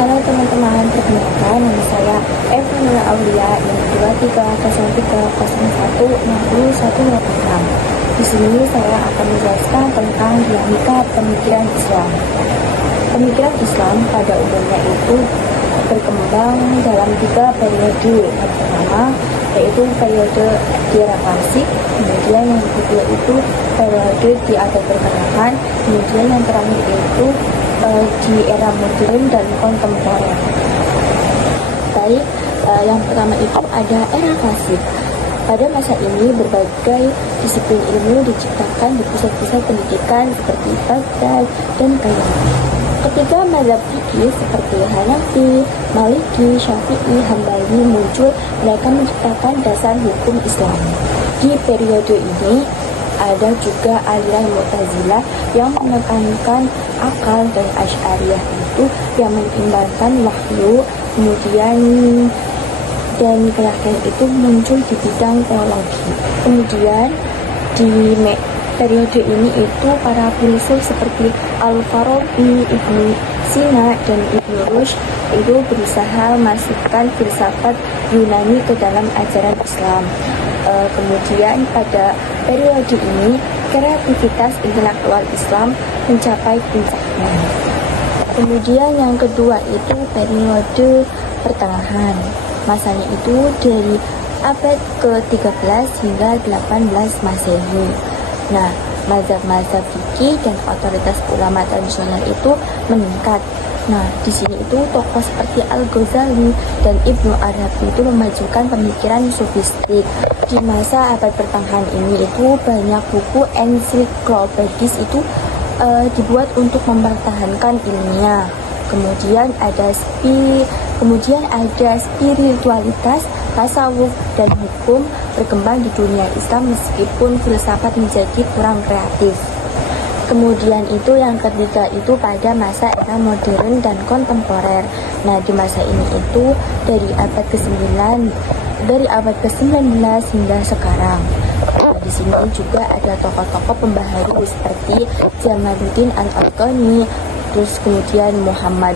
Halo teman-teman, perkenalkan nama saya Eva Nula Aulia yang 2301606106. Di sini saya akan menjelaskan tentang dinamika pemikiran Islam. Pemikiran Islam pada umumnya itu berkembang dalam 3 periode. Yang pertama yaitu periode di era klasik, kemudian yang kedua itu periode di abad pertengahan, kemudian yang terakhir itu di era modern dan kontemporer. Baik, yang pertama itu ada era klasik. Pada masa ini berbagai disiplin ilmu diciptakan di pusat-pusat pendidikan seperti Baghdad dan Kairo. Ketika mazhab fikih seperti Hanafi, Maliki, Syafi'i, Hambali muncul, mereka menciptakan dasar hukum Islam. Di periode ini ada juga aliran Mu'tazilah yang menekankan akal, dan Asy'ariyah itu yang mengimbangkan wahyu. Kemudian dan keyakinan itu muncul di bidang teologi. Kemudian di periode ini itu para filsuf seperti Al-Farabi, Ibnu Sina, dan Ibnu Rushd itu berusaha memasukkan filsafat Yunani ke dalam ajaran Islam. Kemudian pada periode ini kreativitas intelektual Islam mencapai puncaknya. Kemudian yang kedua itu periode pertengahan. Masanya itu dari abad ke-13 hingga 18 Masehi. Nah, mazhab-mazhab fikih dan otoritas ulama tradisional itu meningkat. Nah, di sini itu tokoh seperti Al-Ghazali dan Ibnu Arabi itu memajukan pemikiran sufistik. Di masa abad pertengahan ini itu banyak buku ensiklopedis itu dibuat untuk mempertahankan ilmiah. Kemudian ada spiritualitas, tasawuf, dan hukum berkembang di dunia Islam meskipun filsafat menjadi kurang kreatif. Kemudian itu yang ketiga itu pada masa era modern dan kontemporer. Nah, di masa ini itu dari abad ke-19 hingga sekarang. Nah, di sini juga ada tokoh-tokoh pembaharu seperti Jamaluddin Al-Afghani, terus kemudian Muhammad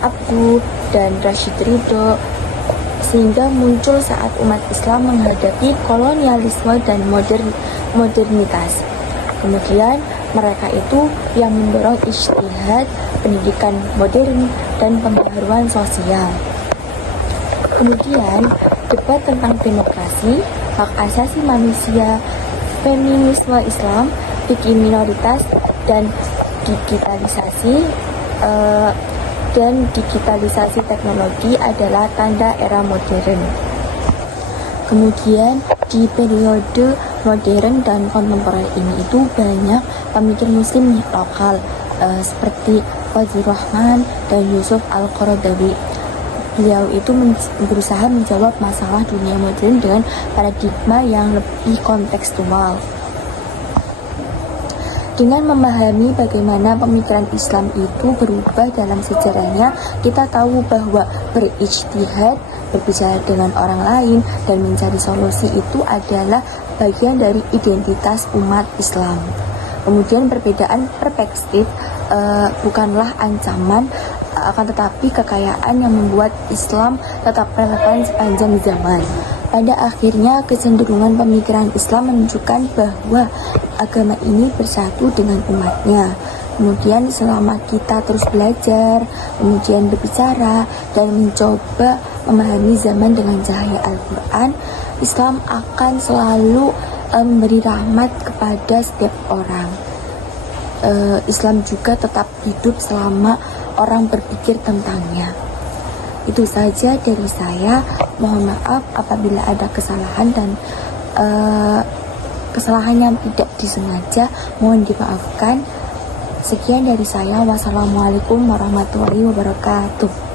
Abduh dan Rashid Ridho, sehingga muncul saat umat Islam menghadapi kolonialisme dan modernitas. Kemudian mereka itu yang mendorong ijtihad, pendidikan modern, dan pembaharuan sosial. Kemudian debat tentang demokrasi, hak asasi manusia, feminisme Islam, fikih minoritas, dan digitalisasi teknologi adalah tanda era modern. Kemudian di periode modern dan kontemporer ini itu banyak pemikir muslim lokal seperti Fazlur Rahman dan Yusuf Al-Qaradawi. Beliau itu berusaha menjawab masalah dunia modern dengan paradigma yang lebih kontekstual. Dengan memahami bagaimana pemikiran Islam itu berubah dalam sejarahnya, kita tahu bahwa berijtihad, berbicara dengan orang lain, dan mencari solusi itu adalah bagian dari identitas umat Islam. Kemudian perbedaan perspektif bukanlah ancaman, akan tetapi kekayaan yang membuat Islam tetap relevan sepanjang zaman. Pada akhirnya, kecenderungan pemikiran Islam menunjukkan bahwa agama ini bersatu dengan umatnya. Kemudian selama kita terus belajar, kemudian berbicara, dan mencoba memahami zaman dengan cahaya Al-Quran, Islam akan selalu memberi rahmat kepada setiap orang. Islam juga tetap hidup selama orang berpikir tentangnya. Itu saja dari saya. Mohon maaf apabila ada kesalahan dan kesalahan yang tidak disengaja, mohon dimaafkan. Sekian dari saya. Wassalamualaikum warahmatullahi wabarakatuh.